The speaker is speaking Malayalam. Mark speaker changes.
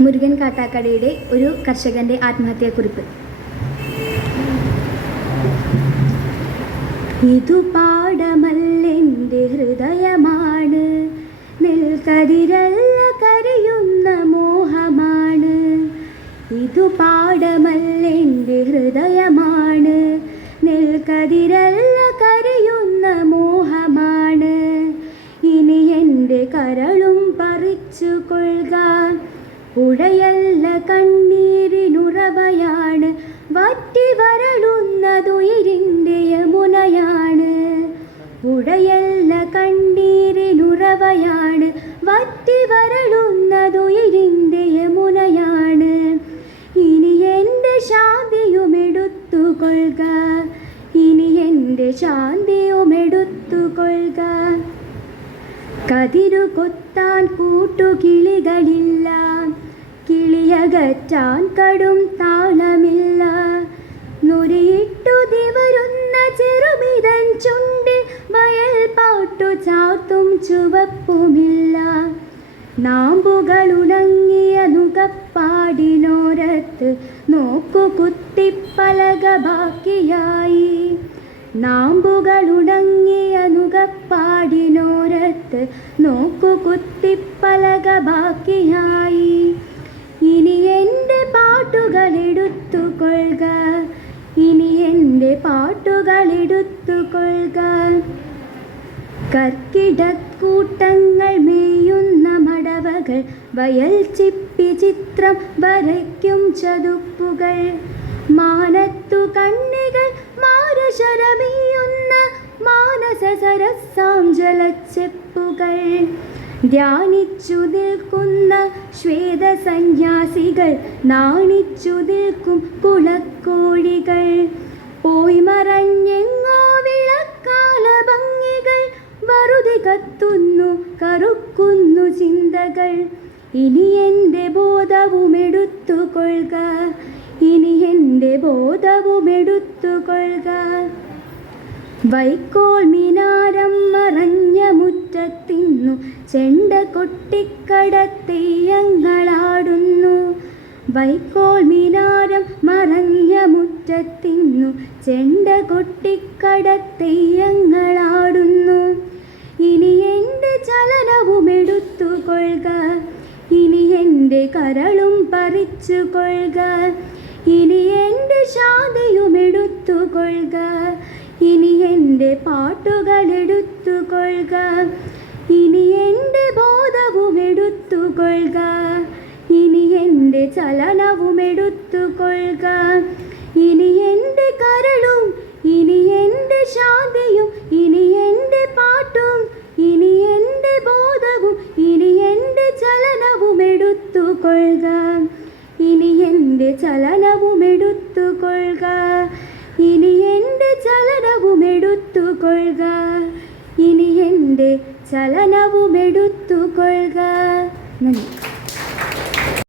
Speaker 1: മുരുകൻ കാട്ടാക്കടയുടെ ഒരു കർഷകന്റെ ആത്മഹത്യാക്കുറിപ്പ് ഇതു പാടമല്ലെന്റെ ഹൃദയമാണ്? നെൽക്കതിരല്ല കരയുന്ന മോഹമാണ്. ഇതു പാടമല്ലെന്റെ ഹൃദയമാണ്? നെൽക്കതിരല്ല കരയുന്ന മോഹമാണ്. ഇനി എന്റെ കരളും പറിച്ചു കൊള്ളുക പുഴയല്ല കണ്ണീരിനുറവയാണ്. വറ്റി വരളുന്നതുയിരിന്റെ യമുനയാണ്. പുഴയല്ല കണ്ണീരിനുറവയാണ്. വറ്റി വരളുന്നതുയിരിന്റെ യമുനയാണ്. ഇനി എന്റെ ശാന്തിയുമെടുത്തു കൊള്ളുക ഇനി എന്റെ ശാന്തിയുമെടുത്തു കതിരു കൊത്താൻ കൂട്ടുകിളികളില്ല. കിളിയകറ്റാൻ കടും താളമില്ല. നുരിയിട്ടു ദിവരുന്ന ചെറുമിതൻ ചുണ്ടിൽ വയൽ പാട്ടു ചാത്തും ചുവപ്പുമില്ല. നാമ്പുകളുണങ്ങിയ നുകപ്പാടിനോരത്ത് നോക്കു കുത്തിപ്പലക ബാക്കിയായി. നാമ്പുകളുണങ്ങിയ നുകപ്പാടിനോരത്ത് നോക്കു കുത്തിപ്പലക ബാക്കിയായി. പാട്ടുകൾ എടുത്തു കൊള്ളുക ഇനി എന്റെ പാട്ടുകളെടുത്തുകൊള്ളുക. കർക്കിടക്കൂട്ടങ്ങൾ മേയുന്ന മടവകൾ വയൽ ചിപ്പി ചിത്രം വരയ്ക്കും ചതുപ്പുകൾ. മാനത്തു കണ്ണികൾ മാരശരമീയുന്ന മാനസ സരസാം ജലച്ചെപ്പുകൾ. ധ്യാനിച്ചു നിൽക്കുന്ന ശ്വേത സന്യാസികൾ നാണിച്ചു നിൽക്കും കുളക്കോഴികൾ പോയി മറഞ്ഞെങ്ങോ വിളക്കാല ഭംഗികൾ വറുതി കത്തുന്നു കറുക്കുന്നു ചിന്തകൾ. ഇനി എന്റെ ബോധവും എടുത്തുകൊള്ളുക ഇനി എന്റെ ബോധവും എടുത്തുകൊള്ളുക മിനാ മിനാരം മറഞ്ഞ മുറ്റത്തിന്നു ചെണ്ട കൊട്ടിക്കടത്തെയ്യങ്ങളാടുന്നു വൈക്കോൽ മിനാരം മറഞ്ഞ മുറ്റത്തിന്നു. ചെണ്ട കൊട്ടിക്കടത്തെയ്യങ്ങളാടുന്നു ഇനി എന്റെ ചലനവും എടുത്തു കൊള്ളുക ഇനി എന്റെ കരളും പറിച്ചു കൊള്ളുക ഇനി എന്റെ ശാന്തിയും എടുത്തു കൊള്ളുക ഇനി എന്റെ പാട്ടുകൾ എടുത്തു കൊള്ളുക ഇനി എന്റെ ബോധവും എടുത്തുകൊള്ളുക. ഇനി എന്റെ ചലനവും എടുത്തുകൊള്ളുക. ഇനി എന്റെ കരളും ഇനി എന്റെ ശാന്തിയും ഇനി എന്റെ പാട്ടും ഇനി എന്റെ ബോധവും ഇനി എന്റെ ചലനവും എടുത്തുകൊള്ളുക. ഇനി എന്റെ ചലനവും എടുത്തുകൊള്ളുക. ഇനി എന്റെ ചലനവും എടുത്തു കൊള്ളുക ഇനി എന്റെ ചലനവും എടുത്തു കൊള്ളുക നന്ദി